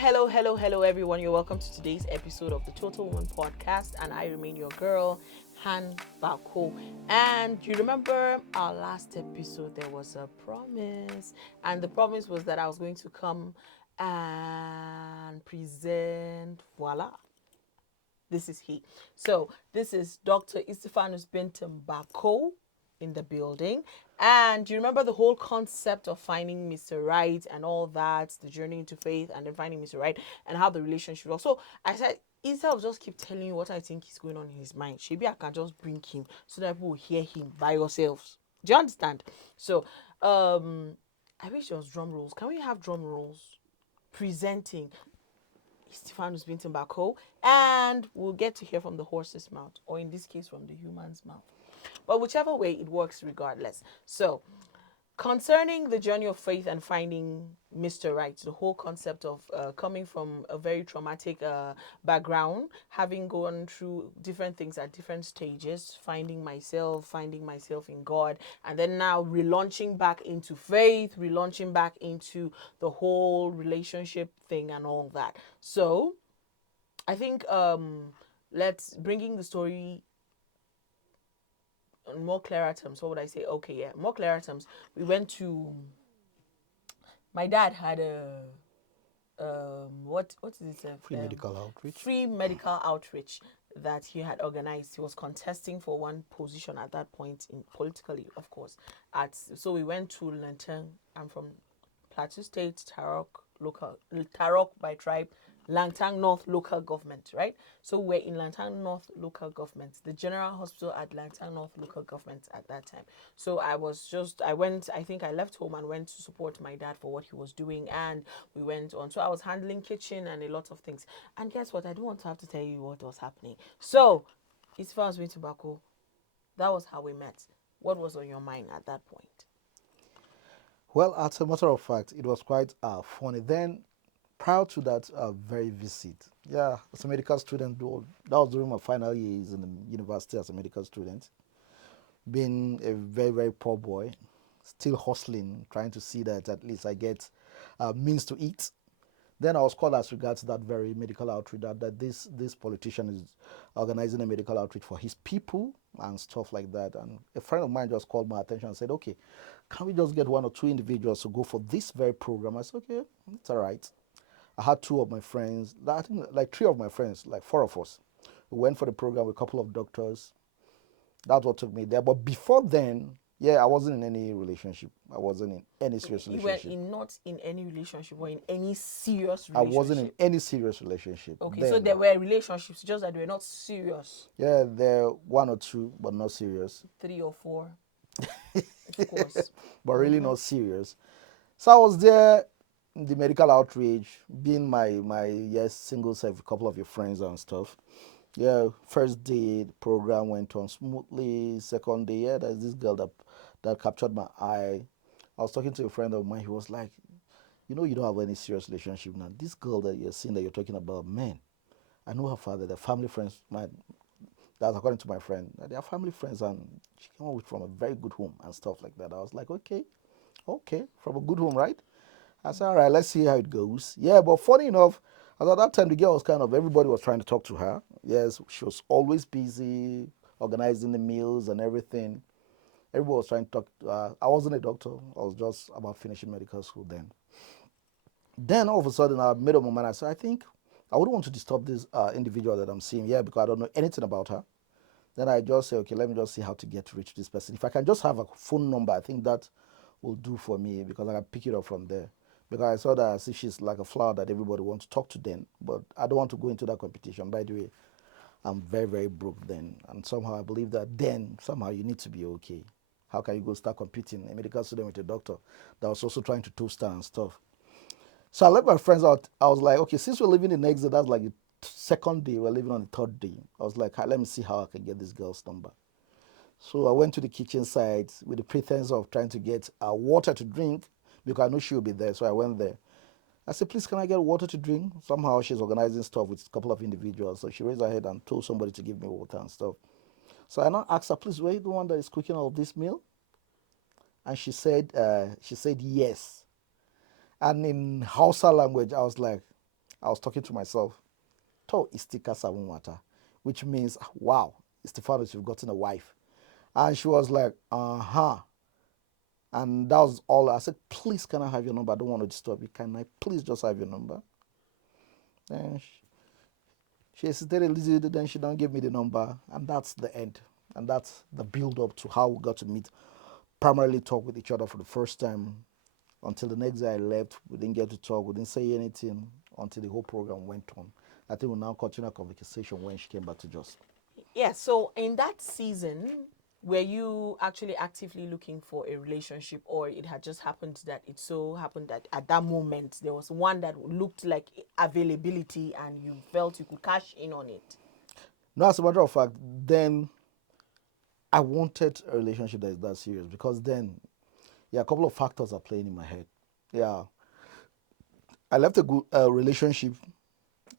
Hello, everyone. You're welcome to today's episode of the Total One podcast, and I remain your girl, Han Bako. And you remember our last episode, there was a promise, and the promise was that I was going to come and present, voila, this is he. So this is Dr. Istifanus Bako in the building. And you remember the whole concept of finding Mr. Right and all that, the journey into faith and then finding Mr. Right and how the relationship was. So I said, instead of just keep telling you what I think is going on in his mind, maybe I can just bring him so that people will hear him by yourselves. Do you understand? So I wish there was drum rolls. Can we have drum rolls? Presenting Istifanus Bako, and we'll get to hear from the horse's mouth, or in this case, from the human's mouth. But whichever way, it works regardless. So, concerning the journey of faith and finding Mr. Right, the whole concept of coming from a very traumatic background, having gone through different things at different stages, finding myself in God, and then now relaunching back into faith, relaunching back into the whole relationship thing and all that. So, I think let's bringing the story in more clearer terms. What would I say? Okay, yeah, more clearer terms. We went to. My dad had a what is it? Free medical outreach. Free medical outreach that he had organized. He was contesting for one position at that point in politically, of course. So we went to Langtang. I'm from Plateau State, Tarok by tribe, Langtang North local government, right? So we're in Langtang North local government, the general hospital at Langtang North local government at that time. So I think I left home and went to support my dad for what he was doing, and we went on. So I was handling kitchen and a lot of things. And guess what? I don't want to have to tell you what was happening. So, Istifanus Bako, that was how we met. What was on your mind at that point? Well, as a matter of fact, it was quite funny. Then, prior to that very visit, as a medical student, that was during my final years in the university as a medical student, being a very, very poor boy, still hustling, trying to see that at least I get means to eat. Then I was called as regards that very medical outreach that this politician is organizing a medical outreach for his people and stuff like that. And a friend of mine just called my attention and said, okay, can we just get one or two individuals to go for this very program? I said, okay, it's all right. I had two of my friends, I think like three of my friends, like four of us. We went for the program with a couple of doctors. That's what took me there. But before then, I wasn't in any relationship. I wasn't in any serious relationship. You were not in any relationship or in any serious relationship? I wasn't in any serious relationship. Okay, then. So there were relationships, just that they were not serious. Yeah, there were one or two, but not serious. 3 or 4, of course. But really not serious. So I was there in the medical outreach, being my single self, a couple of your friends and stuff. Yeah, first day the program went on smoothly. Second day, there's this girl that captured my eye. I was talking to a friend of mine. He was like, you don't have any serious relationship now. This girl that you're seeing that you're talking about, man, I know her father. They're family friends. That's according to my friend. They are family friends, and she came out from a very good home and stuff like that. I was like, okay, from a good home, right? I said, all right, let's see how it goes. Yeah, but funny enough, at that time, the girl was everybody was trying to talk to her. Yes, she was always busy organizing the meals and everything. Everybody was trying to talk to her. I wasn't a doctor. I was just about finishing medical school then. Then all of a sudden, I made up my mind. I said, I think I wouldn't want to disturb this individual that I'm seeing here because I don't know anything about her. Then I just say, okay, let me just see how to get to reach this person. If I can just have a phone number, I think that will do for me because I can pick it up from there. Because I saw that as if she's like a flower that everybody wants to talk to then. But I don't want to go into that competition. By the way, I'm very, very broke then. And somehow I believe that then, somehow you need to be okay. How can you go start competing, a medical student with a doctor that was also trying to toast her and stuff? So I let my friends out. I was like, okay, since we're leaving the next day, that's like the second day, we're leaving on the third day. I was like, let me see how I can get this girl's number. So I went to the kitchen side with the pretense of trying to get water to drink because I knew she would be there. So I went there. I said, please, can I get water to drink? Somehow she's organizing stuff with a couple of individuals. So she raised her head and told somebody to give me water and stuff. So I now asked her, please, were you the one that is cooking all of this meal? And she said yes. And in Hausa language, I was like, I was talking to myself. To istika savumata, which means, wow, Istifanus, you've gotten a wife. And she was like, uh-huh. And that was all. I said, please, can I have your number? I don't want to disturb you. Can I please just have your number? And she hesitated a little bit, then she don't give me the number. And that's the end. And that's the build up to how we got to meet, primarily talk with each other for the first time. Until the next day I left, we didn't get to talk, we didn't say anything until the whole program went on. I think we'll now continue our conversation when she came back to Jos. Yeah, so in that season, were you actually actively looking for a relationship, or it had just happened that it so happened that at that moment there was one that looked like availability and you felt you could cash in on it? No, as a matter of fact, then I wanted a relationship that is that serious because then, yeah, a couple of factors are playing in my head. Yeah, I left a good relationship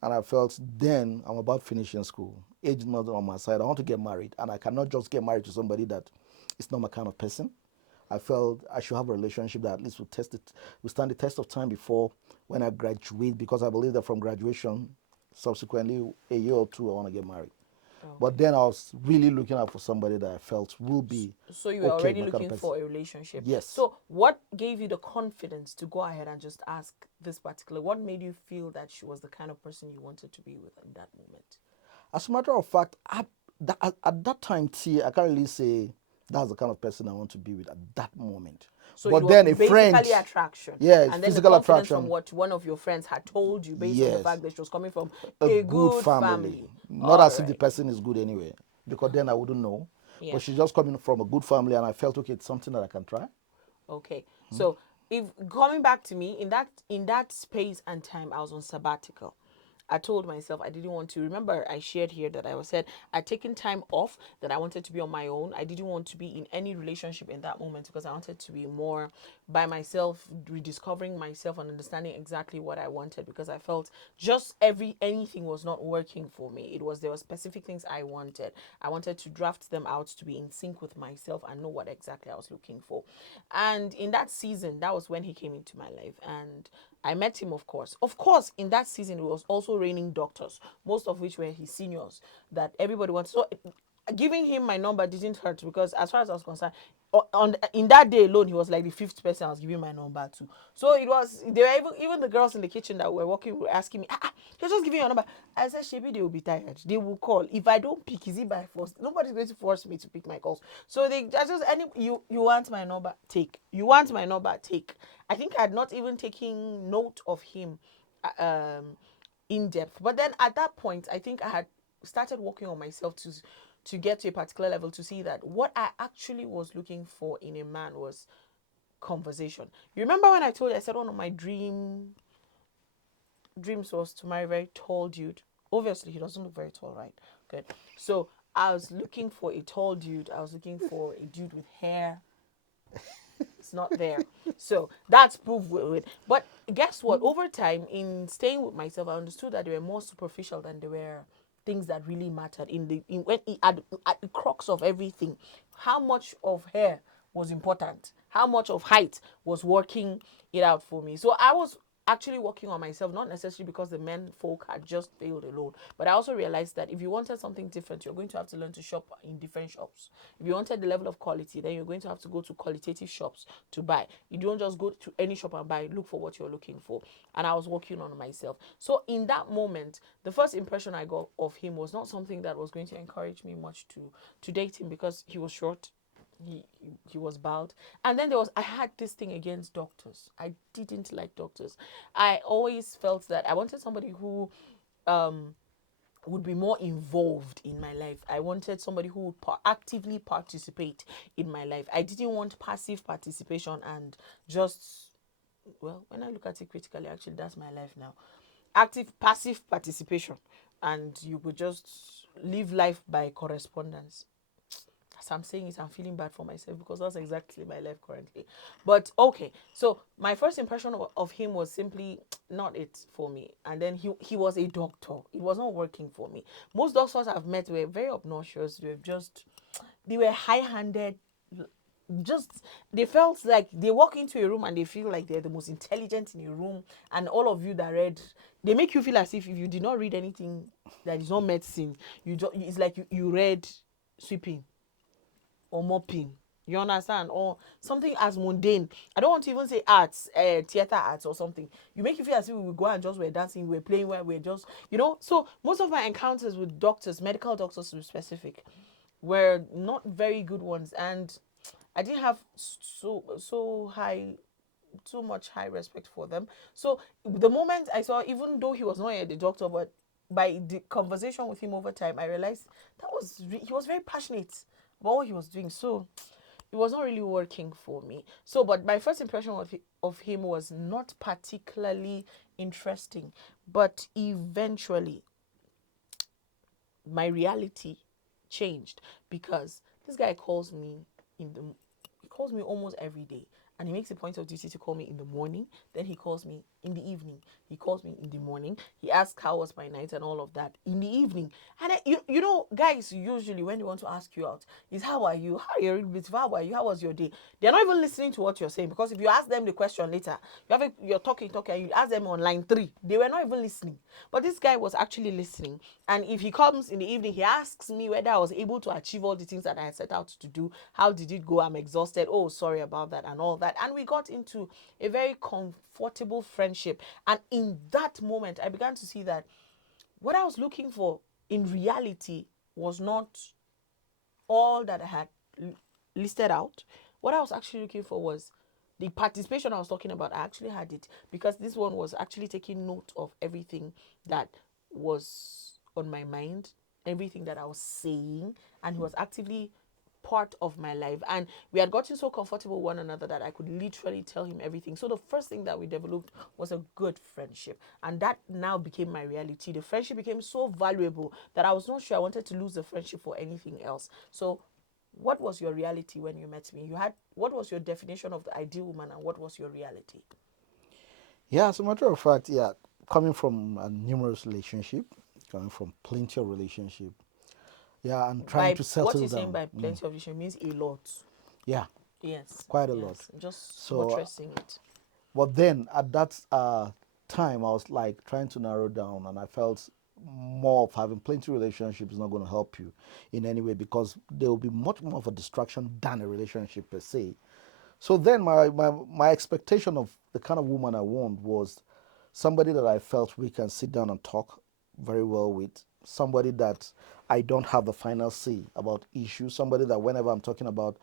and I felt then I'm about finishing school. Age is not on my side. I want to get married, and I cannot just get married to somebody that is not my kind of person. I felt I should have a relationship that at least would test it, would stand the test of time before when I graduate, because I believe that from graduation, subsequently a year or two, I want to get married. But Okay. then I was really looking out for somebody that I felt will be So you were okay, already my kind of looking person. for a relationship. Yes. So what gave you the confidence to go ahead and just ask this particular? What made you feel that she was the kind of person you wanted to be with in that moment? As a matter of fact, at that time, T, I can't really say that's the kind of person I want to be with at that moment. So it But was then a friend, basically attraction. yeah, it's And then the physical confidence from attraction. what one of your friends had told you based on the Yes, fact that she was coming from a a good good family. family. Not All as if the right. person is good anyway, because then I wouldn't know. Yeah. But she's just coming from a good family, and I felt okay, it's something that I can try. Okay. So if coming back to me in that space and time, I was on sabbatical. I told myself I didn't want to. Remember, I shared here that I was said I'd taken time off, that I wanted to be on my own. I didn't want to be in any relationship in that moment because I wanted to be more by myself, rediscovering myself and understanding exactly what I wanted, because I felt just anything was not working for me. There were specific things I wanted. I wanted to draft them out to be in sync with myself and know what exactly I was looking for. And in that season, that was when he came into my life, and I met him, of course. Of course, in that season, it was also raining doctors, most of which were his seniors, that everybody wanted. So giving him my number didn't hurt, because as far as I was concerned, in that day alone, he was like the fifth person I was giving my number to. So it was, they were even the girls in the kitchen that were working were asking me, you're just giving your number. I said, Shebi, they will be tired. They will call. If I don't pick, is it by force? Nobody's going to force me to pick my calls. So they just you want my number, take. You want my number, take. I think I had not even taken note of him in depth. But then at that point, I think I had started working on myself to get to a particular level, to see that what I actually was looking for in a man was conversation. You remember when I told you, I said one of my dreams was to marry a very tall dude. Obviously, he doesn't look very tall, right? Good. So I was looking for a tall dude. I was looking for a dude with hair. It's not there. So that's proof with it. But guess what? Over time, in staying with myself, I understood that they were more superficial than they were things that really mattered. At the crux of everything, how much of hair was important, how much of height was working it out for me. So I was actually working on myself, not necessarily because the men folk had just failed alone, but I also realized that if you wanted something different, you're going to have to learn to shop in different shops. If you wanted the level of quality, then you're going to have to go to qualitative shops to buy. You don't just go to any shop and buy, look for what you're looking for. And I was working on myself. So in that moment, the first impression I got of him was not something that was going to encourage me much to date him, because he was short, he he was bald. And then I had this thing against doctors. I didn't like doctors. I always felt that I wanted somebody who um would be more involved in my life. I wanted somebody who would actively participate in my life. I didn't want passive participation and just, well, when I look at it critically, actually that's my life now. Active passive participation, and you would just live life by correspondence. As I'm saying it, I'm feeling bad for myself, because that's exactly my life currently. But okay, so my first impression of him was simply not it for me. And then he was a doctor. It was not working for me. Most doctors I've met were very obnoxious. They were high-handed. Just they felt like they walk into a room and they feel like they're the most intelligent in a room, and all of you that read they make you feel as if you did not read anything that is not medicine, it's like you read sweeping or mopping. You understand? Or something as mundane. I don't want to even say arts, theater arts or something. You make you feel as if we would go and just we're dancing, we're playing, where we're just, So most of my encounters with doctors, medical doctors to be specific, were not very good ones, and I didn't have so much high respect for them. So the moment I saw, even though he was not yet the doctor, but by the conversation with him over time, I realized he was very passionate about what he was doing. So it was not really working for me. So, but my first impression of him was not particularly interesting. But eventually, my reality changed because this guy he calls me almost every day, and he makes a point of duty to call me in the morning. Then he calls me in the evening. He calls me in the morning. He asks how was my night and all of that in the evening. And guys, usually when they want to ask you out, is how are you? How are you? How are you? How was your day? They're not even listening to what you're saying, because if you ask them the question later, you're talking, and you ask them on line 3, they were not even listening. But this guy was actually listening. And if he comes in the evening, he asks me whether I was able to achieve all the things that I had set out to do. How did it go? I'm exhausted. Oh, sorry about that, and all that. And we got into a very comfortable friendship. And in that moment, I began to see that what I was looking for in reality was not all that I had listed out. What I was actually looking for was the participation I was talking about. I actually had it, because this one was actually taking note of everything that was on my mind, everything that I was saying, and he was actively part of my life. And we had gotten so comfortable with one another that I could literally tell him everything. So the first thing that we developed was a good friendship, and that now became my reality. The friendship became so valuable that I was not sure I wanted to lose the friendship for anything else. So what was your reality when you met me? What was your definition of the ideal woman, and what was your reality? Yeah, as a matter of fact, yeah, coming from a numerous relationship, coming from plenty of relationship, yeah, and trying By to what settle you're saying down. by plenty of vision means a lot. Yeah, Yes, quite a lot. yes. Just So, buttressing it. but then at that time, I was like trying to narrow down, and I felt more of having plenty relationship is not going to help you in any way, because there will be much more of a distraction than a relationship per se. So then my expectation of the kind of woman I want was somebody that I felt we can sit down and talk very well with, somebody that I don't have the final say about issues, somebody that whenever I'm talking about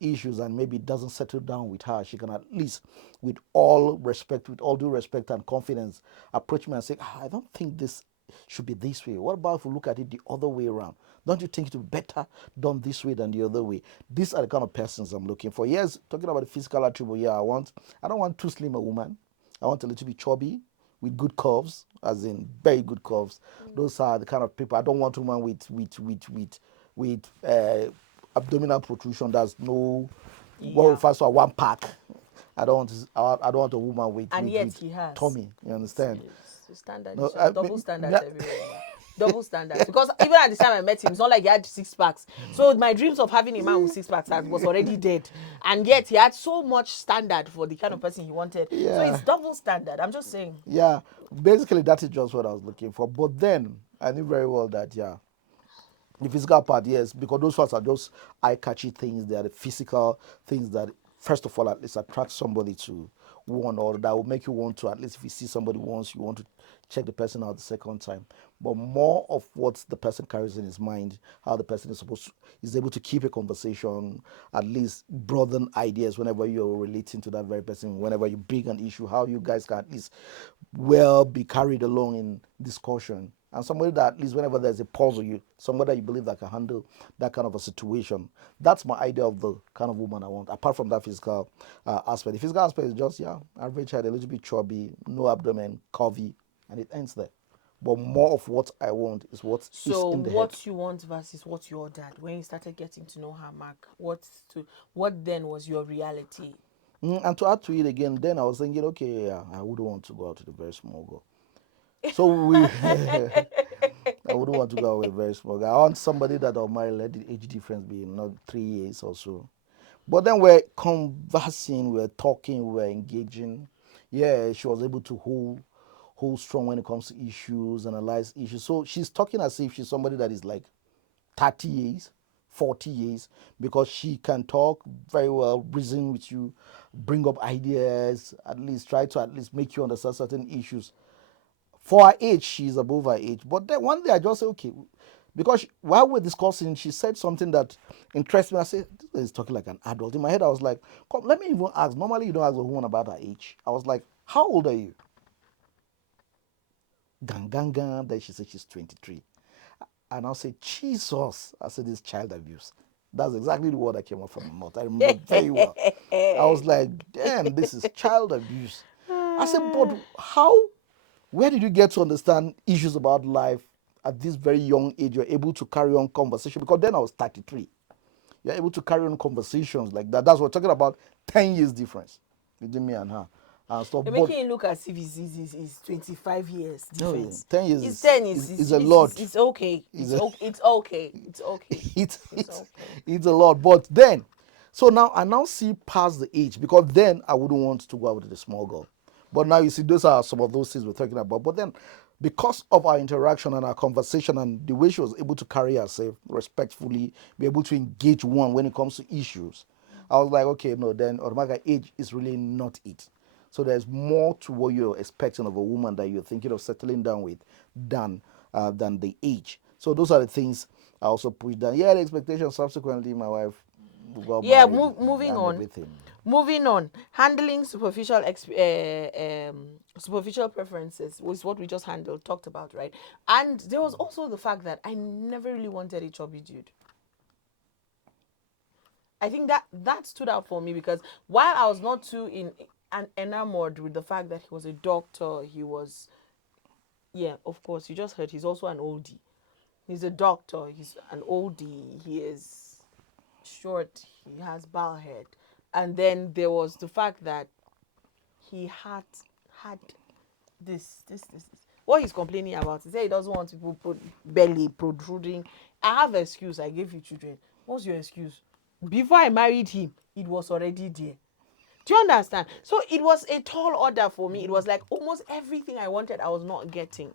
issues and maybe it doesn't settle down with her, she can at least, with all respect, with all due respect and confidence, approach me and say, I don't think this should be this way. What about if we look at it the other way around? Don't you think it would be better done this way than the other way? These are the kind of persons I'm looking for. Yes, talking about the physical attribute, yeah, I don't want too slim a woman. I want a little bit chubby with good curves, as in very good curves. Those are the kind of people. I don't want a woman with abdominal protrusion. That's no what Yeah. refers to a one pack. I don't want a woman And yet with he has. tummy. You understand? Standard No, is just double yeah, standards everywhere. Yeah. Double standards. Because even at the time I met him, it's not like he had 6 packs. So my dreams of having a man with 6 packs was already dead. And yet he had so much standard for the kind of person he wanted. So yeah. it's double standard. I'm just saying. Yeah, basically that is just what I was looking for. But then I knew very well that yeah, the physical part, yes, because those parts are just eye-catchy things. They are the physical things that, first of all, at least attract somebody to one, or that will make you want to, at least if you see somebody once, you want to check the person out the second time. But more of what the person carries in his mind, how the person is able to keep a conversation, at least broaden ideas whenever you're relating to that very person, whenever you bring an issue, how you guys can at least well be carried along in discussion, and somebody that at least whenever there's a pause, you somebody that you believe that can handle that kind of a situation. That's my idea of the kind of woman I want, apart from that physical aspect. The physical aspect is just, yeah, average height, a little bit chubby, no abdomen, curvy, and it ends there. But more of what I want is what is So in the head. what you want versus what you ordered when you started getting to know her, Mark. What then was your reality? And to add to it again, then I was thinking, okay, yeah, I wouldn't want to go out with a very small girl. So we I wouldn't want to go out with a very small guy. I want somebody that I'll marry, let the age difference be not 3 years or so. But then we're conversing, we're talking, we're engaging. Yeah, she was able to hold strong when it comes to issues, analyze issues. So she's talking as if she's somebody that is like 30 years, 40 years, because she can talk very well, reason with you, bring up ideas, at least try to at least make you understand certain issues. For her age, she's above her age. But then one day I just say, okay, because while we're discussing, she said something that interests me. I said, this is talking like an adult. In my head, I was like, come, let me even ask. Normally, you don't ask a woman about her age. I was like, how old are you? Gang, gang, gang. Then she said she's 23. And I'll say, Jesus. I said, this child abuse. That's exactly the word that came out from my mouth. I remember very well. I was like, damn, this is child abuse. I said, but how, where did you get to understand issues about life at this very young age? You're able to carry on conversation, because then I was 33. You're able to carry on conversations like that. That's what we're talking about, 10 years difference between me and her. And stuff. You're But making it look as if it's 25 years no, difference. 10 years It's 10 is a lot. it's okay. It's a- okay. It's okay. It's okay. it's, It's it's, okay. it's a lot. But then, so now I now see past the age, because then I wouldn't want to go out with a small girl. But now you see, those are some of those things we're talking about. But then, because of our interaction and our conversation and the way she was able to carry herself respectfully, be able to engage one when it comes to issues, I was like, okay, no, then automatically age is really not it. So there's more to what you're expecting of a woman that you're thinking of settling down with than the age. So those are the things I also push down. Yeah, the expectations. Subsequently, my wife got Yeah, married moving and on. everything. Moving on. Handling superficial preferences was what we just talked about, right? And there was also the fact that I never really wanted a chubby dude. I think that stood out for me, because while I was not too enamored with the fact that he was a doctor, he was, yeah, of course, you just heard he's also an oldie. He's a doctor, he's an oldie, he is short, he has bald head. And then there was the fact that he had this. What he's complaining about, he said he doesn't want people belly protruding. I have an excuse, I gave you children. What's your excuse? Before I married him, it was already there. Do you understand? So it was a tall order for me. It was like almost everything I wanted, I was not getting.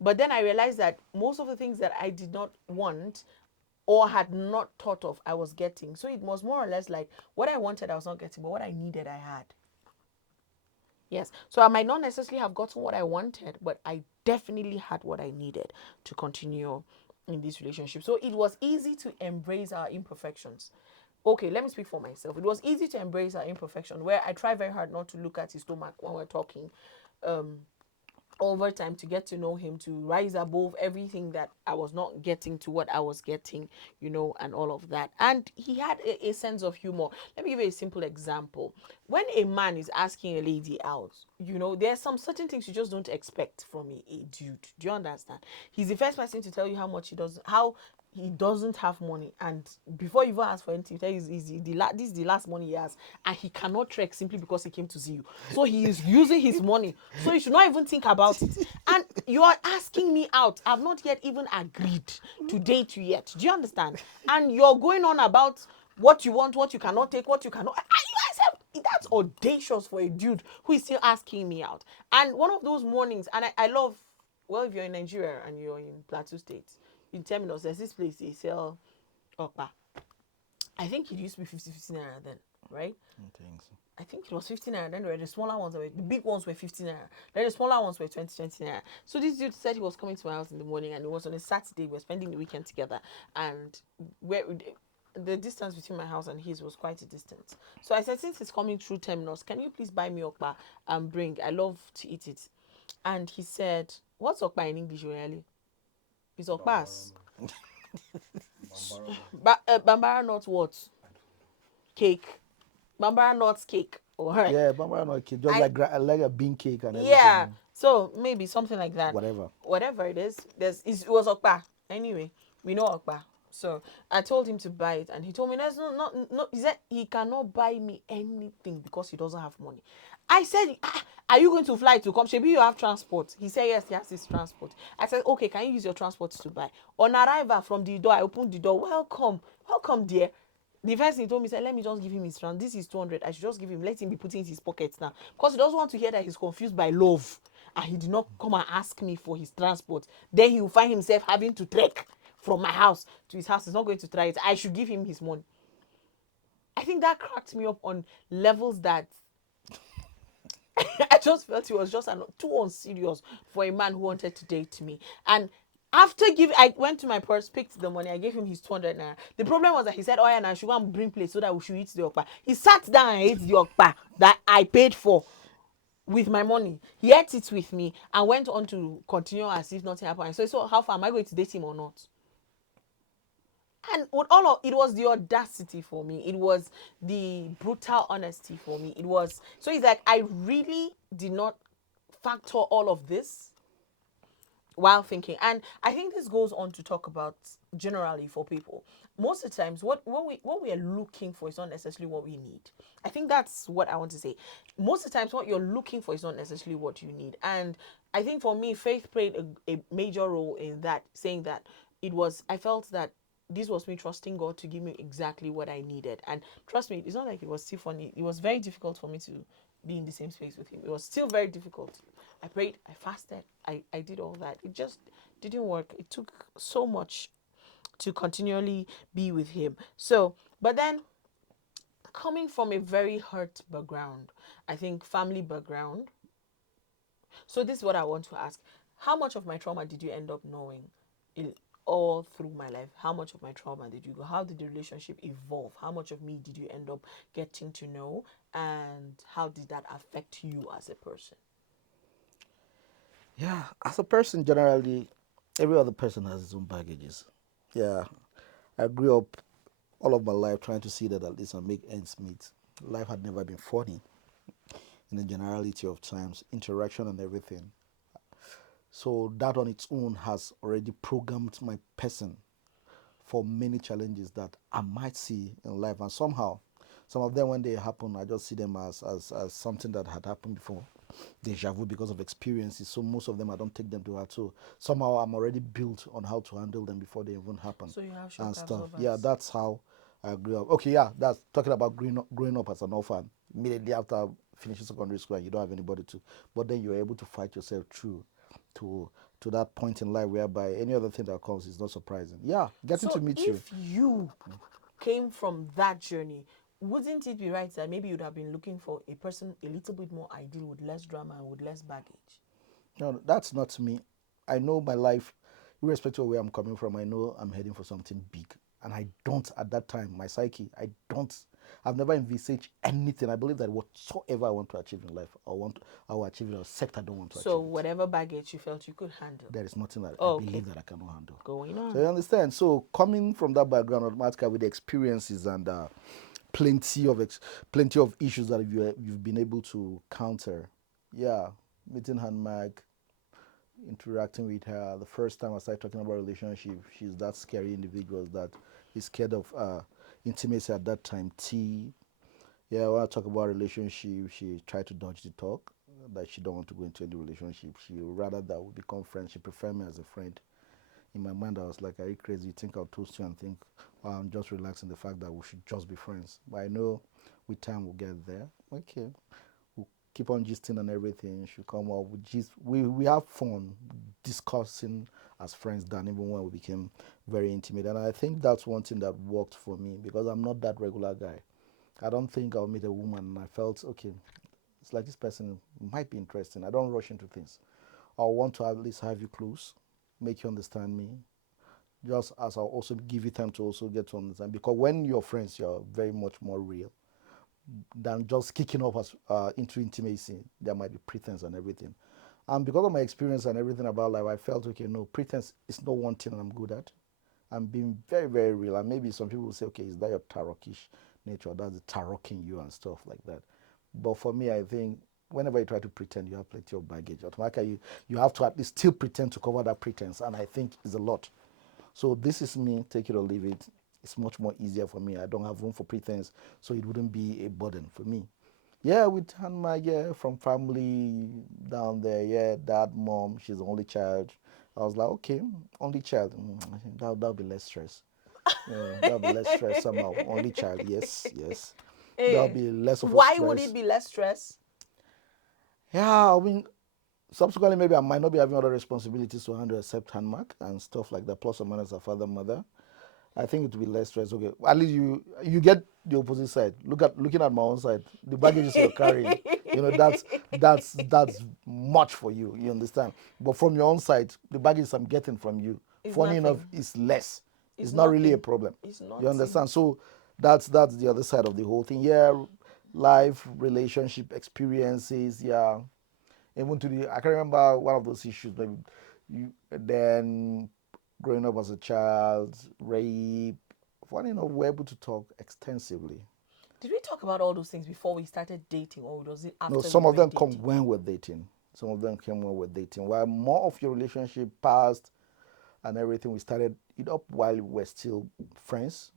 But then I realized that most of the things that I did not want or had not thought of, I was getting. So it was more or less like what I wanted, I was not getting, but what I needed, I had. Yes. So I might not necessarily have gotten what I wanted, but I definitely had what I needed to continue in this relationship. So it was easy to embrace our imperfections. Okay, let me speak for myself. It was easy to embrace our imperfection, where I try very hard not to look at his stomach when we're talking. Over time, to get to know him, to rise above everything that I was not getting to what I was getting, and all of that. And he had a sense of humor. Let me give you a simple example. When a man is asking a lady out, there's some certain things you just don't expect from a dude. Do you understand? He's the first person to tell you how he doesn't have money, and before you even ask for anything, this is the last money he has, and he cannot trek simply because he came to see you. So he is using his money. So you should not even think about it. And you are asking me out. I've not yet even agreed to date you yet. Do you understand? And you're going on about what you want, what you cannot take, what you cannot. That's audacious for a dude who is still asking me out. And one of those mornings, and I love, well, if you're in Nigeria and you're in Plateau State, in terminals, there's this place they sell okpa. I think it used to be 50 naira then, right? I think it was 15 naira. Then there were the smaller ones, the big ones were 15 naira. Then the smaller ones were 20 naira. So this dude said he was coming to my house in the morning, and it was on a Saturday. We were spending the weekend together, and the distance between my house and his was quite a distance. So I said, since he's coming through terminals, can you please buy me okpa and bring? I love to eat it. And he said, "What's okpa in English, really?" It's okpas. Bambara not what? Cake. Bambara not cake. Alright. Yeah, Bambara not cake, just like a bean cake and everything. Yeah. So maybe something like that. Whatever it is. It was okpa. Anyway, we know okpa. So I told him to buy it, and he told me there's no. He said he cannot buy me anything because he doesn't have money. I said, are you going to fly to come? Maybe you have transport. He said yes, he has his transport. I said, okay, can you use your transport to buy? On arrival from the door, I opened the door. Welcome, dear. The first thing he told me, said, let me just give him his transport. This is 200. I should just give him. Let him be putting it in his pockets now, because he doesn't want to hear that he's confused by love. and he did not come and ask me for his transport, then he will find himself having to trek from my house to his house. He's not going to try it. I should give him his money. I think that cracked me up on levels that I just felt he was just too unserious for a man who wanted to date me. And after giving, I went to my purse, picked the money, I gave him his 200 naira. The problem was that he said, "Oh, yeah, and I should go and bring plates so that we should eat the okpa." He sat down and ate the okpa that I paid for with my money. He ate it with me and went on to continue as if nothing happened. So how far am I going to date him or not? And with all of it was the audacity for me. It was the brutal honesty for me. It was so it's like I really did not factor all of this while thinking. And I think this goes on to talk about generally for people. Most of the times what we are looking for is not necessarily what we need. I think that's what I want to say. Most of the times what you're looking for is not necessarily what you need. And I think for me, faith played a major role in that, saying that I felt that this was me trusting God to give me exactly what I needed. And trust me, it's not like it was still funny. It was very difficult for me to be in the same space with him. It was still very difficult. I prayed, I fasted, I did all that. It just didn't work. It took so much to continually be with him. So, but then coming from a very hurt background, I think family background. So this is what I want to ask. How much of my trauma did you end up knowing in, all through my life? How much of my trauma did you go? How did the relationship evolve? How much of me did you end up getting to know? And how did that affect you as a person? Yeah, as a person, generally, every other person has his own baggages. Yeah, I grew up all of my life trying to see that at least I make ends meet. Life had never been funny in the generality of times, interaction and everything. So that on its own has already programmed my person for many challenges that I might see in life. And somehow, some of them, when they happen, I just see them as something that had happened before. Deja vu because of experiences. So most of them, I don't take them to heart. So somehow I'm already built on how to handle them before they even happen So you have and shock stuff. Yeah, absorbers. that's how I grew up. Okay, yeah, that's talking about growing up as an orphan. Immediately after finishing secondary school, and you don't have anybody to, but then you're able to fight yourself through to to that point in life whereby any other thing that comes is not surprising. Yeah, getting to So meet you. if you came from that journey, wouldn't it be right that maybe you'd have been looking for a person a little bit more ideal with less drama and with less baggage? No, that's not me. I know my life, irrespective of where I'm coming from, I know I'm heading for something big. And I don't, at that time, my psyche, I've never envisaged anything. I believe that whatsoever I want to achieve in life, I will achieve it, except I don't want to So achieve it. whatever baggage you felt you could handle. There is nothing that I Oh, okay. believe that I cannot handle. Going So on. you understand? So coming from that background, automatically with the experiences and plenty of issues that you've been able to counter. Yeah, meeting Handmag, interacting with her. The first time I started talking about relationship, she's that scary individual that is scared of intimacy at that time. Yeah, when I talk about relationship, she tried to dodge the talk. That she don't want to go into any relationship. She rather that we become friends. She prefer me as a friend. In my mind, I was like, "Are you crazy? You think I'll toast you and think, well, I'm just relaxing the fact that we should just be friends." But I know with time we'll get there. Okay, we'll keep on gisting and everything. She'll come up with gist. We have fun discussing as friends than even when we became very intimate. And I think that's one thing that worked for me because I'm not that regular guy. I don't think I'll meet a woman and I felt okay. It's like this person might be interesting. I don't rush into things. I want to at least have you close, make you understand me, just as I'll also give you time to also get to understand. Because when you're friends, you're very much more real than just kicking off as into intimacy. There might be pretense and everything. And because of my experience and everything about life, I felt okay. No, pretense is not one thing I'm good at. I'm being very, very real. And maybe some people will say, okay, is that your tarokish nature? That's the taroking you and stuff like that. But for me, I think whenever you try to pretend, you have plenty of baggage. Automatically, you have to at least still pretend to cover that pretense. And I think it's a lot. So this is me, take it or leave it. It's much more easier for me. I don't have room for pretense, so it wouldn't be a burden for me. Yeah, with Hanma, yeah, from family down there, yeah, dad, mom, she's the only child. I was like, okay, only child, that'll be less stress. Yeah, that'll be less stress somehow. Only child, yes, yes. There'll Eh, be less of a why would it stress. be less stress? Yeah, I mean, Subsequently, maybe I might not be having other responsibilities to handle except handmark and stuff like that, plus or minus a father, mother. I think it will be less stress. Okay, at least you get the opposite side. Looking at my own side, the baggages you're carrying. That's much for you. You understand? But from your own side, the baggage I'm getting from you, It's funny enough, nothing. is less. It's It's not really a nothing. problem. It's You nothing. understand? So that's the other side of the whole thing. Yeah, life, relationship experiences. Yeah, even to the I can remember one of those issues. Maybe you then growing up as a child, rape. Funny enough, we're able to talk extensively. Did we talk about all those things before we started dating, or was it No, after we some of were them come dating? when we're dating. Some of them came when we're dating. While more of your relationship passed and everything, we started it up while we're still friends.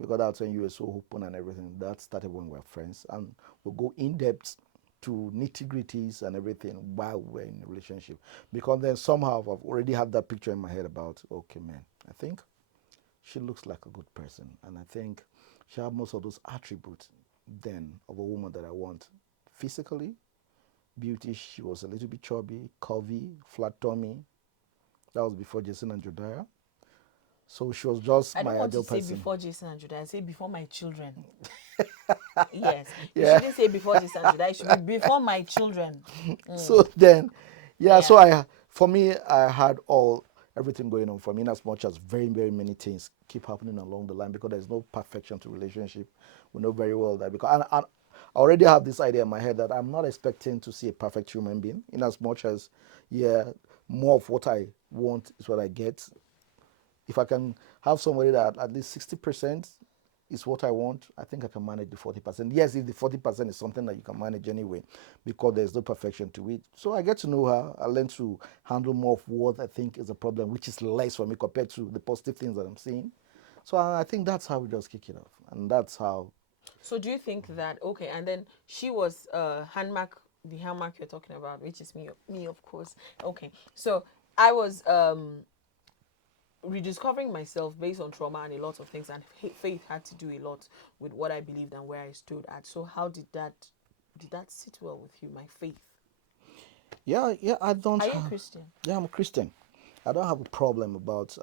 Because that's when you were so open and everything. That started when we were friends. And we'll go in depth to nitty gritties and everything while we're in a relationship. Because then somehow I've already had that picture in my head about, okay, man, I think she looks like a good person. And I think she has most of those attributes then of a woman that I want. Physically, beauty, she was a little bit chubby, curvy, flat tummy. That was before Jason and Jodiah. So she was just I don't my want to ideal say person. before Jason and Judah. I say before my children. Yes, you Yeah. shouldn't say before Jason and Judah. It should be before my children. So then, yeah, Yeah. so for me, I had everything going on for me, in as much as very, very many things keep happening along the line because there's no perfection to relationship. We know very well that because and I already have this idea in my head that I'm not expecting to see a perfect human being, in as much as, yeah, more of what I want is what I get. If I can have somebody that at least 60% is what I want, I think I can manage the 40%. Yes, if the 40% is something that you can manage anyway, because there's no perfection to it. So I get to know her. I learn to handle more of what I think is a problem, which is less for me compared to the positive things that I'm seeing. So I think that's how we just kick it off. And that's how, So do you think that okay? And then she was handmark, the handmark you're talking about, which is me of course. Okay, so I was rediscovering myself based on trauma and a lot of things, and faith had to do a lot with what I believed and where I stood at. So how did that sit well with you? My faith. yeah, I don't Are you a have, Christian? yeah, I'm a Christian. I don't have a problem about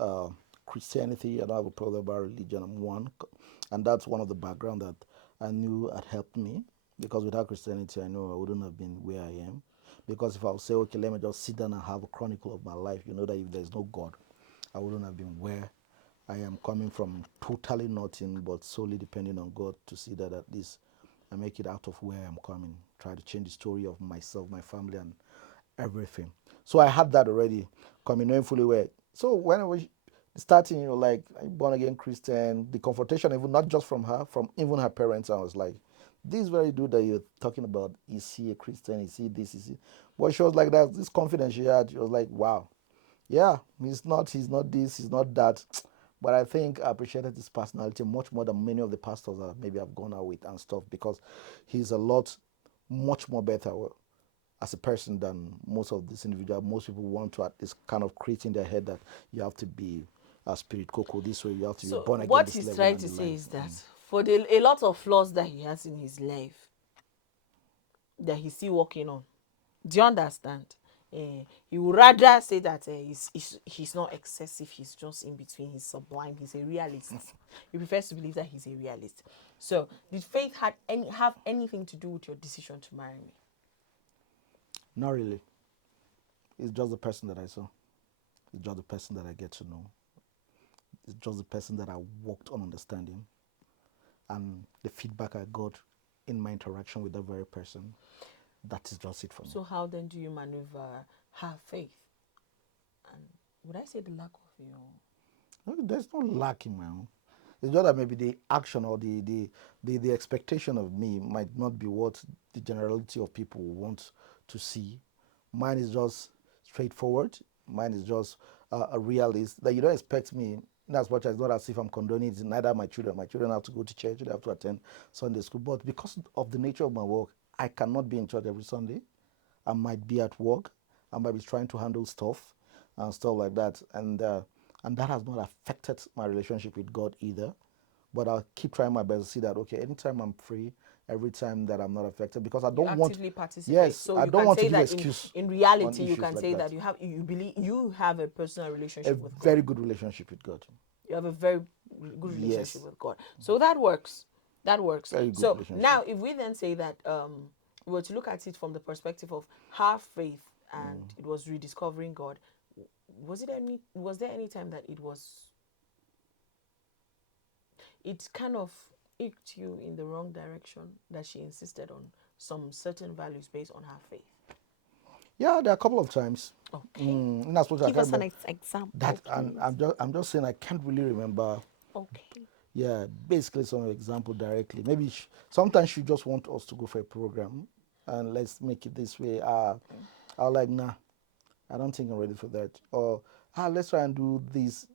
Christianity. I don't have a problem about religion. I'm one, and that's one of the background that I knew had helped me. Because without Christianity, I know I wouldn't have been where I am. Because if I would say, okay, let me just sit down and have a chronicle of my life, you know that if there's no God, I wouldn't have been where I am coming from, totally nothing, but solely depending on God to see that at least I make it out of where I'm coming. Try to change the story of myself, my family, and everything. So I had that already coming knowing fully well. So when I was starting, like born again Christian, the confrontation, even not just from her, from even her parents, I was like, this very dude that you're talking about, is he a Christian? Is he this? Is he? But she was like that, this confidence she had, she was like, wow, yeah, he's not this, he's not that. But I think I appreciated his personality much more than many of the pastors that maybe I've gone out with and stuff because he's a lot much more better as a person than most of this individual. Most people want to at least kind of create in their head that you have to be a spirit cocoa this way, you have to be So born again what this he's level trying and to the say line. is that for a lot of flaws that he has in his life, that he's still working on. Do you understand? He would rather say that he's not excessive, he's just in between, he's sublime, he's a realist. He prefers to believe that he's a realist. So, did faith have anything to do with your decision to marry me? Not really. It's just the person that I saw. It's just the person that I get to know. It's just the person that I worked on understanding. And the feedback I got in my interaction with that very person, that is just it for me. So, how then do you maneuver have faith? And would I say the lack of your. No, there's no lack in my own. It's just that maybe the action or the expectation of me might not be what the generality of people want to see. Mine is just straightforward. Mine is just a realist that you don't expect me. In as much as not as if I'm condoning it, neither my children. My children have to go to church, they have to attend Sunday school. But because of the nature of my work, I cannot be in church every Sunday. I might be at work. I might be trying to handle stuff and stuff like that. And that has not affected my relationship with God either. But I'll keep trying my best to see that, okay, anytime I'm free, every time that I'm not affected, because I You don't want. actively participate. Yes, So I you don't can want to say give that excuse in on reality, you issues can like say that. that you believe you have a personal A relationship with God. very good relationship with God. You have a very good relationship Yes, with God. So that works. That works. very good So relationship. now if we then say that we were to look at it from the perspective of her faith and it was rediscovering God, was there any time that it kind of icked you in the wrong direction, that she insisted on some certain values based on her faith? Yeah, there are a couple of times. Okay. And that's what I Give can't us an remember. example, That, and please. I'm just saying I can't really remember. Okay. Yeah, basically some example directly. Maybe sometimes she just want us to go for a program, and let's make it this way. I was like, nah, I don't think I'm ready for that. Or let's try and do this.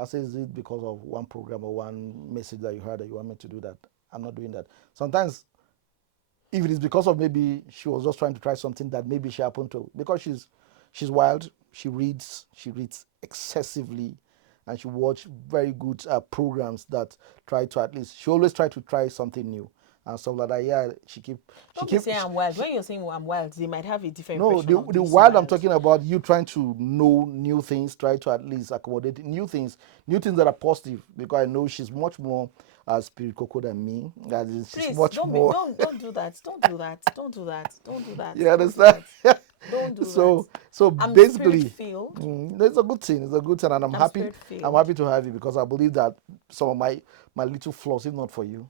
I say, is it because of one program or one message that you heard that you want me to do that? I'm not doing that. Sometimes, if it is because of maybe she was just trying to try something that maybe she happened to, because she's wild. She reads excessively, and she watch very good programs that try to, at least she always try to try something new and stuff like that. Yeah, she Don't be keep saying I'm wild. When you're saying I'm wild, they might have a different no, impression of the this while I'm wild. talking about, you trying to know new things, try to at least accommodate new things that are positive. Because I know she's much more spirit cocoa than me. That is, she's Please much more. don't do that. Don't do that. Don't do that. Don't do that. You Don't do understand? that. Don't do that. So I'm spirit basically, filled. it's a good thing. It's a good thing, and I'm I'm happy. spirit I'm filled. happy to have you, because I believe that some of my little flaws, if not for you,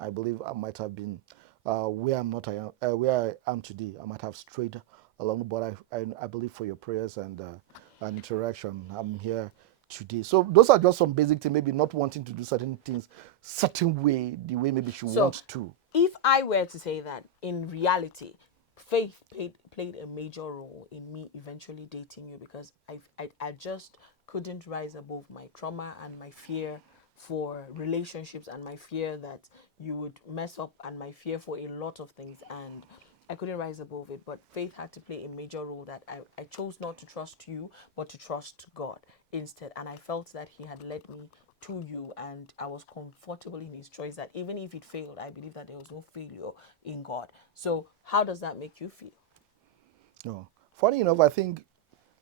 I believe I might have been where I'm not. Where I am today. I might have strayed along, but I believe for your prayers and interaction, I'm here today. So those are just some basic things. Maybe not wanting to do certain things, certain way, the way maybe she So, wants to. if I were to say that in reality, faith played a major role in me eventually dating you, because I just couldn't rise above my trauma and my fear for relationships and my fear that you would mess up and my fear for a lot of things, and I couldn't rise above it. But faith had to play a major role, that I chose not to trust you but to trust God instead, and I felt that he had led me to you, and I was comfortable in his choice, that even if it failed, I believe that there was no failure in God. So how does that make you feel? No. Funny enough, I think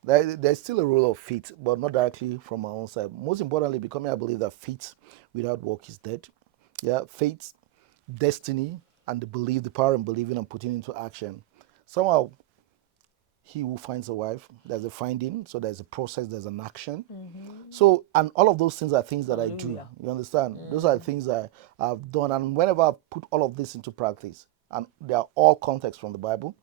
there's still a role of faith, but not directly from my own side. Most importantly, becoming, I believe that faith without work is dead. Yeah, faith, destiny, and the power in believing and putting into action. Somehow, he who finds a wife, there's a finding, so there's a process, there's an action. So, and all of those things are things that I do. Hallelujah. You understand? Those are the things that I've done. And whenever I put all of this into practice, and they are all context from the Bible,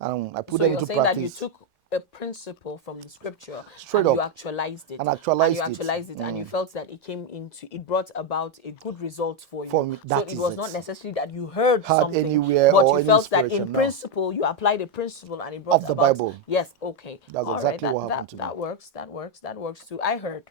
and I put So them you're into saying that you practice took a principle from the scripture straight and you up actualized and it, and you actualized it. actualized it and you felt that it brought about a good result for For you. me, So that it is was not it. necessarily that you heard Had something, anywhere but or you any felt that in inspiration. No. principle you applied a principle and it brought Of the about. Bible. Yes, okay, That's all right, exactly what happened to me. that works, that works too. I heard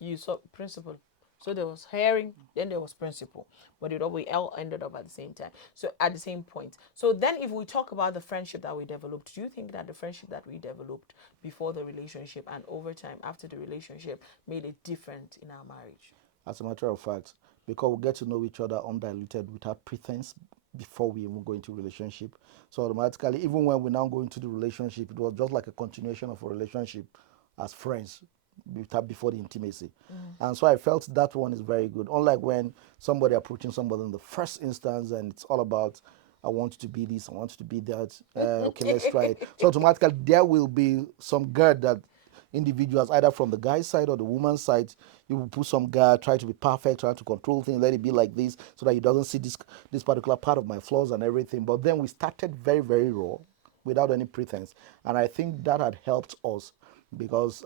you saw principle. So there was hearing, then there was principle, but we all ended up at the same time. So at the same point. So then, if we talk about the friendship that we developed, do you think that the friendship that we developed before the relationship and over time after the relationship made it different in our marriage? As a matter of fact, because we get to know each other undiluted without pretense before we even go into relationship. So automatically, even when we now go into the relationship, it was just like a continuation of a relationship as friends without before the intimacy. And so I felt that one is very good. Unlike when somebody approaching somebody in the first instance and it's all about, I want you to be this, I want you to be that. Okay, let's try it. So automatically there will be some guard that individuals, either from the guy's side or the woman's side, you will put some guy, try to be perfect, try to control things, let it be like this, so that he doesn't see this particular part of my flaws and everything. But then we started very, very raw, without any pretense, and I think that had helped us because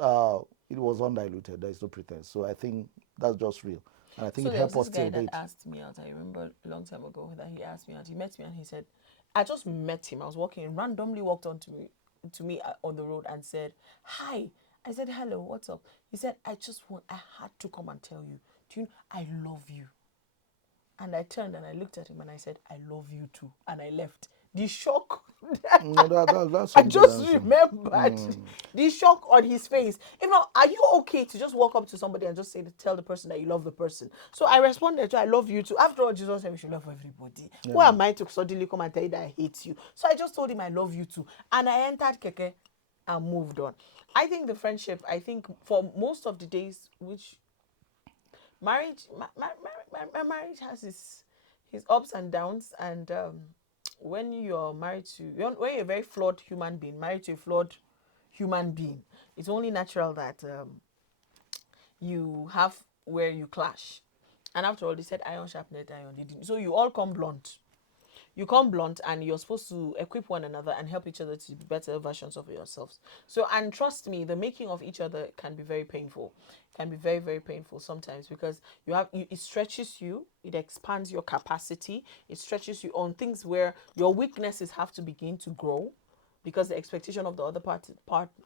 it was undiluted. There is no pretense. So I think that's just real, and I think So it there was helped us this guy till that date. asked me out. I remember a long time ago that he asked me out. He met me and he said, I just met him. I was walking and randomly walked on to me on the road and said, hi. I said, hello, what's up? He said, I had to come and tell you, do you know, I love you. And I turned and I looked at him and I said, I love you too. And I left. The shock No, that's I some good just answer. remembered the shock on his face. If not, are you okay to just walk up to somebody and just tell the person that you love the person? So I responded to, I love you too. After all, Jesus said we should love everybody. Who Yeah. am I to suddenly come and tell you that I hate you? So I just told him I love you too. And I entered Keke and moved on. I think the friendship, I think for most of the days, which marriage, my marriage has his ups and downs. And when you're married to, when you're a very flawed human being, married to a flawed human being, it's only natural that you have where you clash. And after all, they said iron sharpened iron. So you all come blunt. You come blunt, and you're supposed to equip one another and help each other to be better versions of yourselves. So, and trust me, the making of each other can be very painful. Can be very, very painful sometimes, because it stretches you, it expands your capacity, it stretches you on things where your weaknesses have to begin to grow, because the expectation of the other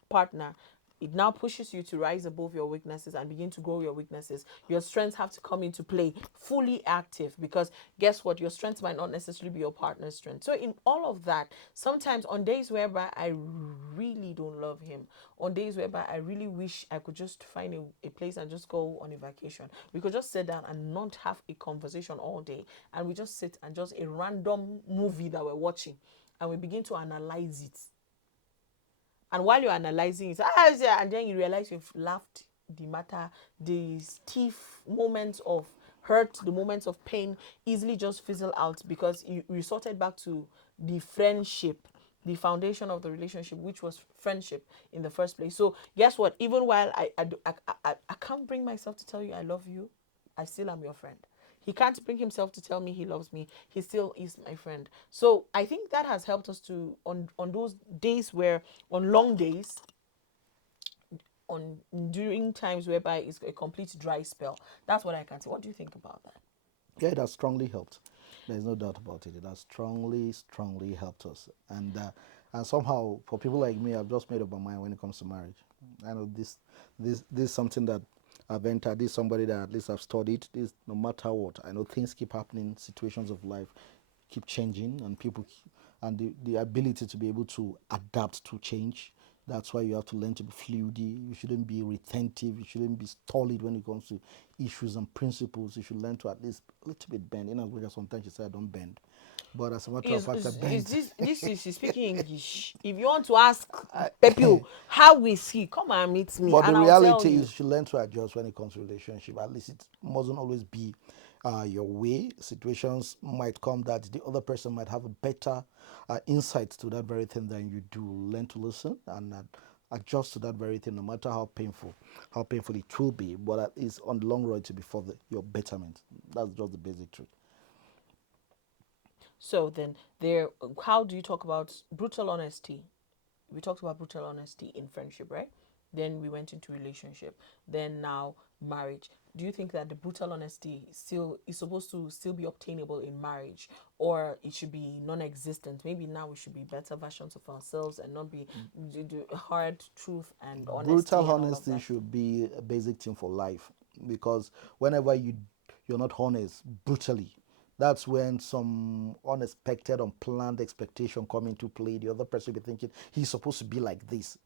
partner, it now pushes you to rise above your weaknesses and begin to grow your weaknesses. Your strengths have to come into play, fully active, because guess what? Your strengths might not necessarily be your partner's strength. So in all of that, sometimes on days whereby I really don't love him, on days whereby I really wish I could just find a place and just go on a vacation, we could just sit down and not have a conversation all day, and we just sit and just a random movie that we're watching, and we begin to analyze it. And while you're analyzing it, yeah, and then you realize you've laughed the matter, the stiff moments of hurt, the moments of pain easily just fizzle out, because you resorted back to the friendship, the foundation of the relationship, which was friendship in the first place. So guess what? Even while I can't bring myself to tell you I love you, I still am your friend. He can't bring himself to tell me he loves me. He still is my friend. So I think that has helped us to, on those days where, on long days, on during times whereby it's a complete dry spell. That's what I can say. What do you think about that? Yeah, it has strongly helped. There's no doubt about it. It has strongly helped us. And somehow, for people like me, I've just made up my mind when it comes to marriage. I know this is something that I've entered. This is somebody that at least I've studied. This, no matter what, I know things keep happening, situations of life keep changing, and and the ability to be able to adapt to change. That's why you have to learn to be fluid. You shouldn't be retentive. You shouldn't be stolid when it comes to issues and principles. You should learn to at least a little bit bend. In as much as sometimes you say I don't bend, but as a matter of fact, I Is bend. this is speaking English? If you want to ask Pepio how is he, come and meet me But the and I'll tell reality is, you. you should learn to adjust when it comes to relationship. At least it mustn't always be your way. Situations might come that the other person might have a better insight to that very thing than you do. Learn to listen and adjust to that very thing, no matter how painful it will be. But at least on the long run, to be for your betterment. That's just the basic truth. So then how do you talk about brutal honesty? We talked about brutal honesty in friendship, right? Then we went into relationship. Then now marriage. Do you think that the brutal honesty still is supposed to still be obtainable in marriage, or it should be non-existent? Maybe now we should be better versions of ourselves and not be the hard truth and honesty Brutal and all of honesty that. should be a basic thing for life, because whenever you're not honest brutally, that's when some unexpected, unplanned expectation come into play. The other person will be thinking he's supposed to be like this.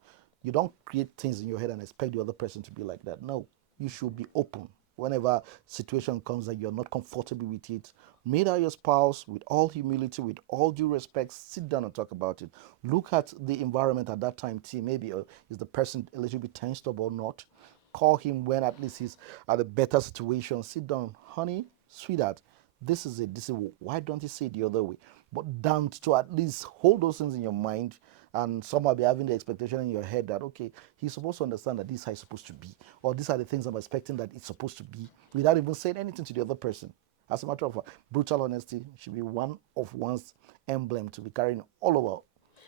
You don't create things in your head and expect the other person to be like that. No, you should be open. Whenever situation comes that you're not comfortable with it, meet out your spouse with all humility, with all due respect. Sit down and talk about it. Look at the environment at that time. See, maybe is the person a little bit tensed up or not? Call him when at least he's at a better situation. Sit down, honey, sweetheart. This is it. This is why don't you say it the other way? But down to at least hold those things in your mind, and somehow be having the expectation in your head that okay, he's supposed to understand that this is how it's supposed to be, or these are the things I'm expecting that it's supposed to be, without even saying anything to the other person. As a matter of fact, brutal honesty should be one of one's emblem to be carrying all over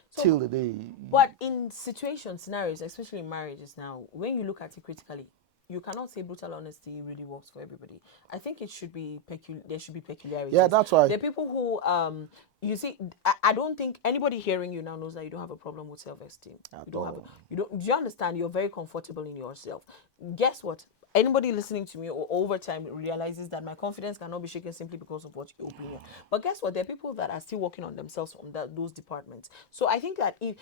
So, till the day. but in situation scenarios, especially in marriages now, when you look at it critically, you cannot say brutal honesty really works for everybody. I think it should be there should be Yeah, peculiarities. that's why. There are people who you see, I don't think anybody hearing you now knows that you don't have a problem with self-esteem. At You don't have all. you don't, do you understand? You're very comfortable in yourself. Guess what? anybody listening to me over time realizes that my confidence cannot be shaken simply because of what your opinion. But guess what? There are people that are still working on themselves from those departments. So I think that if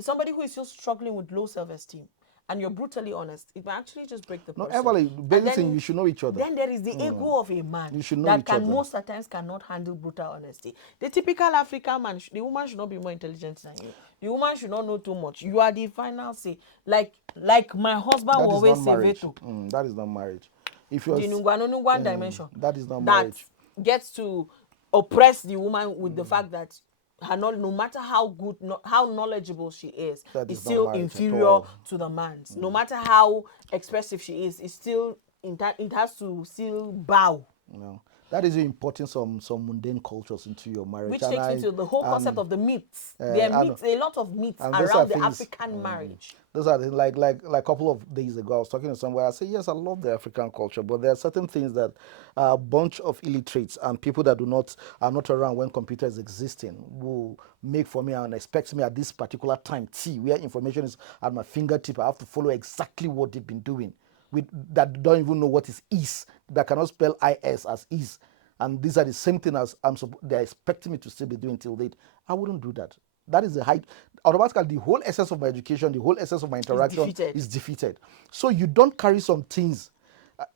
somebody who is still struggling with low self-esteem and you're brutally honest, it might actually just break the No, person. Everly, And basic thing, then you should know each other. then there is the ego of a man You should know that each can other. most at times cannot handle brutal honesty. The typical African man, the woman should not be more intelligent than you. The woman should not know too much. You are the final say. Like my husband That will is not always say, marriage. Veto, That is not marriage. If you're the Nungwan dimension that is not that marriage. gets to oppress the woman with the fact that her no matter how good, how knowledgeable she is That is not still marriage at inferior all. to the man's. No matter how expressive she is, it's still it has to still bow. That is importing some mundane cultures into your marriage, Which takes me to the whole concept of the myths. There are myths, a lot of myths and those are around the things. African marriage. Those are like a couple of days ago, I was talking to somebody. I said, yes, I love the African culture, but there are certain things that a bunch of illiterates and people that are not around when computer is existing will make for me and expect me at this particular time T, where information is at my fingertip. I have to follow exactly what they've been doing. With that don't even know what is, that cannot spell is as is, and these are the same thing as they're expecting me to still be doing till date. I wouldn't do that. That is the height. Automatically, the whole essence of my education, the whole essence of my interaction is defeated. So you don't carry some things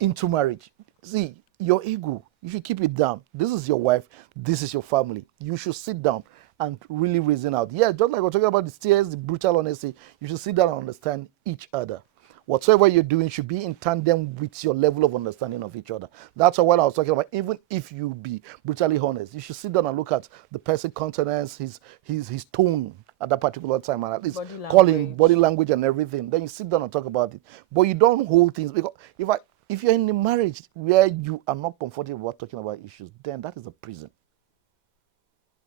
into marriage. See, your ego, you should keep it down. This is your wife, this is your family. You should sit down and really reason out. Yeah, just like we're talking about the stairs, the brutal honesty, you should sit down and understand each other. Whatsoever you're doing should be in tandem with your level of understanding of each other. That's what I was talking about. Even if you be brutally honest, you should sit down and look at the person's countenance, his tone at that particular time, and at least call him body language and everything. Then you sit down and talk about it. But you don't hold things, because if you're in a marriage where you are not comfortable about talking about issues, then that is a prison.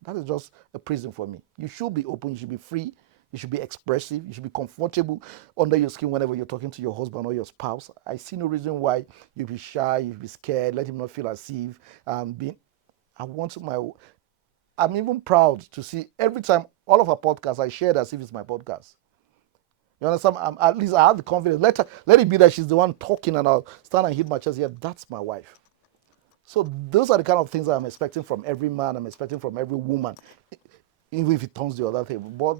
That is just a prison for me. You should be open, you should be free, you should be expressive, you should be comfortable under your skin whenever you're talking to your husband or your spouse. I see no reason why you'd be shy, you'd be scared, let him not feel as if I'm even proud to see every time all of our podcasts I share it as if it's my podcast. You understand? At least I have the confidence. Let it be that she's the one talking and I'll stand and hit my chest. Yeah, that's my wife. So those are the kind of things that I'm expecting from every man, I'm expecting from every woman, even if it turns the other thing. But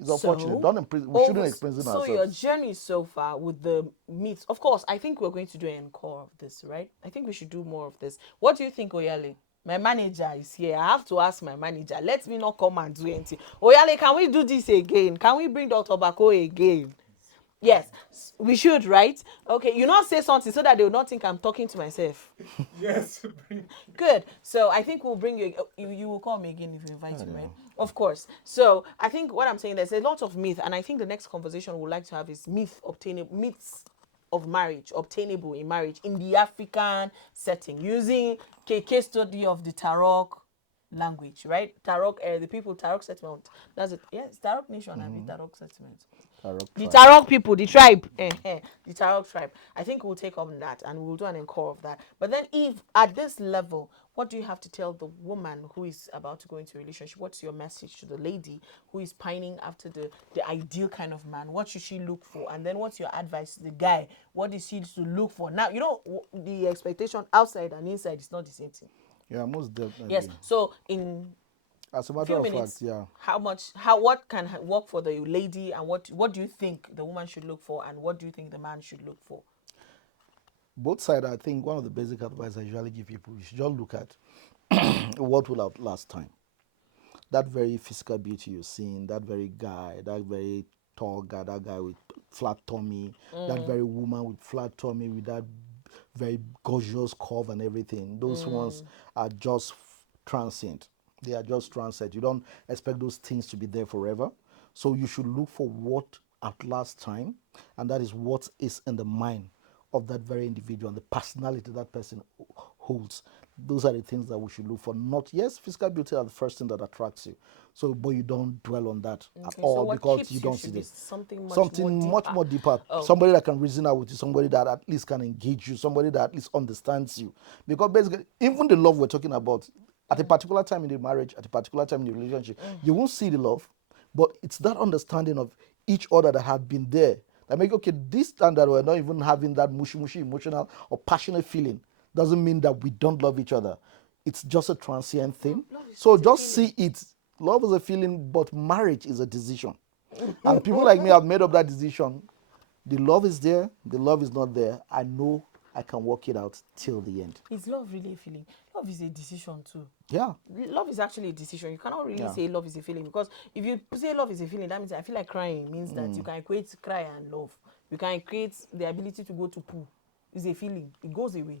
it's unfortunate. We shouldn't imprison ourselves. So your journey so far with the myths, of course, I think we're going to do an encore of this, right? I think we should do more of this. What do you think, Oyale? My manager is here. I have to ask my manager. Let me not come and do anything. Oyale, can we do this again? Can we bring Dr. Bako again? Yes, we should, right? Okay, you not say something so that they will not think I'm talking to myself. Yes. Good. So I think we'll bring you. You will call me again if you invite me, right? Of course. So I think what I'm saying, there's a lot of myth, and I think the next conversation we'd like to have is myths of marriage obtainable in marriage in the African setting using case study of the Tarok language, right? Tarok, the people Tarok settlement. That's it. Yes, Tarok nation and the Tarok settlement. The Tarok people, the tribe, the Tarok tribe. I think we'll take up on that and we'll do an encore of that. But then, if at this level, what do you have to tell the woman who is about to go into a relationship? What's your message to the lady who is pining after the ideal kind of man? What should she look for? And then, what's your advice to the guy? What is he to look for? Now, the expectation outside and inside is not the same thing. Yeah, most definitely. Yes. So as a matter of fact, yeah. What can work for the lady, and what do you think the woman should look for, and what do you think the man should look for? Both sides, I think one of the basic advice I usually give people, you should just look at what will outlast time. That very physical beauty you're seeing, that very guy, that very tall guy, that guy with flat tummy, that very woman with flat tummy, with that very gorgeous curve and everything. Those ones are just transient. They are just transient. You don't expect those things to be there forever. So you should look for what outlasts time, and that is what is in the mind of that very individual, and the personality that person holds. Those are the things that we should look for. Not, yes, physical beauty are the first thing that attracts you. So, but you don't dwell on that at all, because you don't see this. Something much more deeper. Oh. Somebody that can reason out with you, somebody that at least can engage you, somebody that at least understands you. Because basically, even the love we're talking about, at a particular time in the marriage, at a particular time in the relationship, you won't see the love, but it's that understanding of each other that had been there Like, make, okay, this time that we're not even having that mushy mushy emotional or passionate feeling doesn't mean that we don't love each other. It's just a transient thing. Love is So just a just feeling. see it. Love is a feeling, but marriage is a decision. And people like me have made up that decision. The love is there, the love is not there. I know I can work it out till the end. Is love really a feeling? Love is a decision too. Yeah, Love is actually a decision. You cannot really yeah. say love is a feeling, because if you say love is a feeling, that means I feel like crying means that you can equate cry and love. You can equate the ability to go to poo. It's a feeling. It goes away.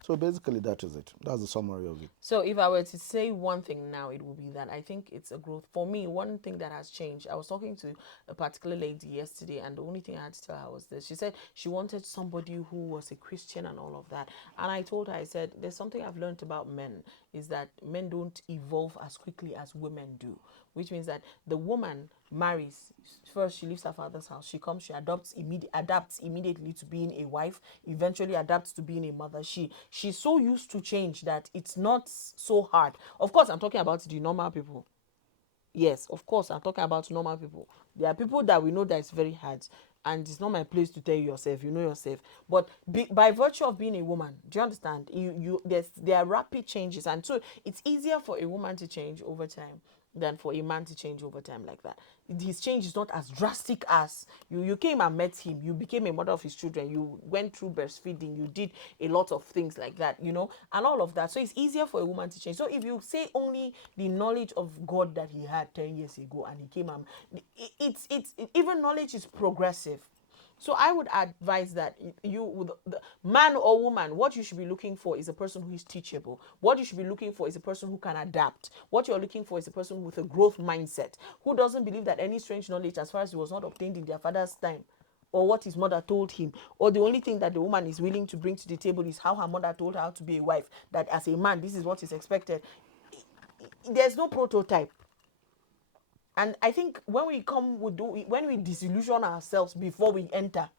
So basically, that is it. That's the summary of it. So if I were to say one thing now, it would be that I think it's a growth. For me, one thing that has changed, I was talking to a particular lady yesterday, and the only thing I had to tell her was this. She said she wanted somebody who was a Christian and all of that. And I told her, I said, there's something I've learned about men, is that men don't evolve as quickly as women do, which means that the woman marries first, she leaves her father's house, she comes, she adapts immediately to being a wife, eventually adapts to being a mother. She's so used to change that it's not so hard. Of course, I'm talking about the normal people. Yes, of course, I'm talking about normal people. There are people that we know that it's very hard, and it's not my place to tell you yourself. You know yourself. But by virtue of being a woman, do you understand? There are rapid changes, and so it's easier for a woman to change over time than for a man to change over time like that. His change is not as drastic as you came and met him, you became a mother of his children, you went through breastfeeding, you did a lot of things like that, and all of that. So it's easier for a woman to change. So if you say only the knowledge of God that he had 10 years ago and he came and even knowledge is progressive. So I would advise that with the man or woman, what you should be looking for is a person who is teachable. What you should be looking for is a person who can adapt. What you're looking for is a person with a growth mindset, who doesn't believe that any strange knowledge, as far as it was not obtained in their father's time, or what his mother told him, or the only thing that the woman is willing to bring to the table is how her mother told her how to be a wife, that as a man, this is what is expected. There's no prototype. And I think when we disillusion ourselves before we enter,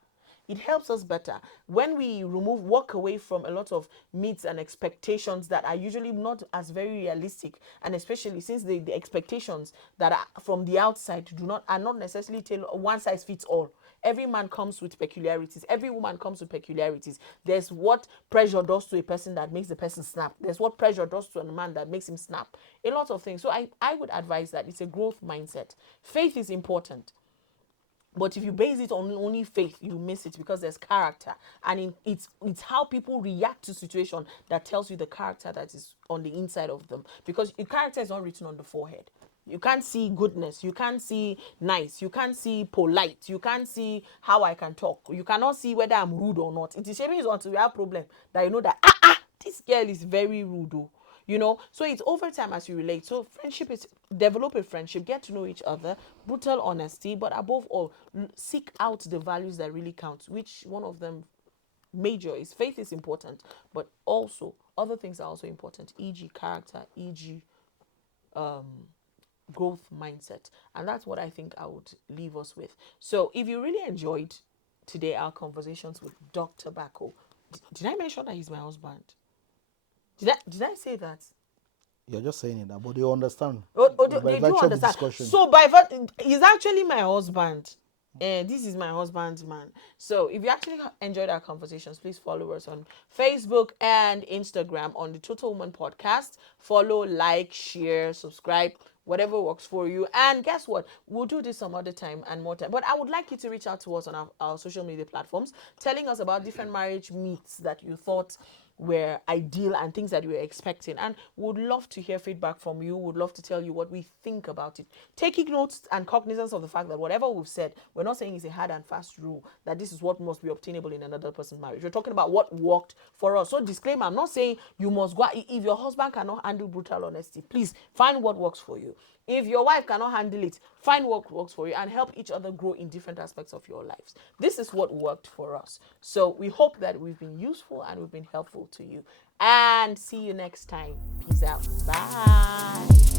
it helps us better. When we walk away from a lot of myths and expectations that are usually not as very realistic, and especially since the expectations that are from the outside are not necessarily one size fits all. Every man comes with peculiarities. Every woman comes with peculiarities. There's what pressure does to a person that makes the person snap. There's what pressure does to a man that makes him snap. A lot of things. So I would advise that it's a growth mindset. Faith is important. But if you base it on only faith, you miss it, because there's character, and it's how people react to situation that tells you the character that is on the inside of them. Because your character is not written on the forehead. You can't see goodness. You can't see nice. You can't see polite. You can't see how I can talk. You cannot see whether I'm rude or not. It is shaping until we have problem that you know that this girl is very rude. Oh. So it's over time as you relate. So friendship is develop a friendship, get to know each other, brutal honesty, but above all, seek out the values that really count. Which one of them major is faith is important, but also other things are also important, e.g. character, e.g. growth mindset. And that's what I think I would leave us with. So if you really enjoyed today our conversations with Dr. Bako, did I mention that he's my husband? Did I say that? You're just saying it now, but they understand. By They do virtue of the understand. discussion. So he's actually my husband. And this is my husband's man. So if you actually enjoyed our conversations, please follow us on Facebook and Instagram on the Total Woman Podcast. Follow, like, share, subscribe, whatever works for you. And guess what? We'll do this some other time and more time. But I would like you to reach out to us on our social media platforms, telling us about different marriage myths that you thought were ideal and things that you were expecting, and would love to hear feedback from you. Would love to tell you what we think about it, taking notes and cognizance of the fact that whatever we've said, we're not saying it's a hard and fast rule that this is what must be obtainable in another person's marriage. We're talking about what worked for us. So disclaimer, I'm not saying you must go. If your husband cannot handle brutal honesty, please find what works for you. If your wife cannot handle it, find what works for you and help each other grow in different aspects of your lives. This is what worked for us. So we hope that we've been useful and we've been helpful to you. And see you next time. Peace out. Bye.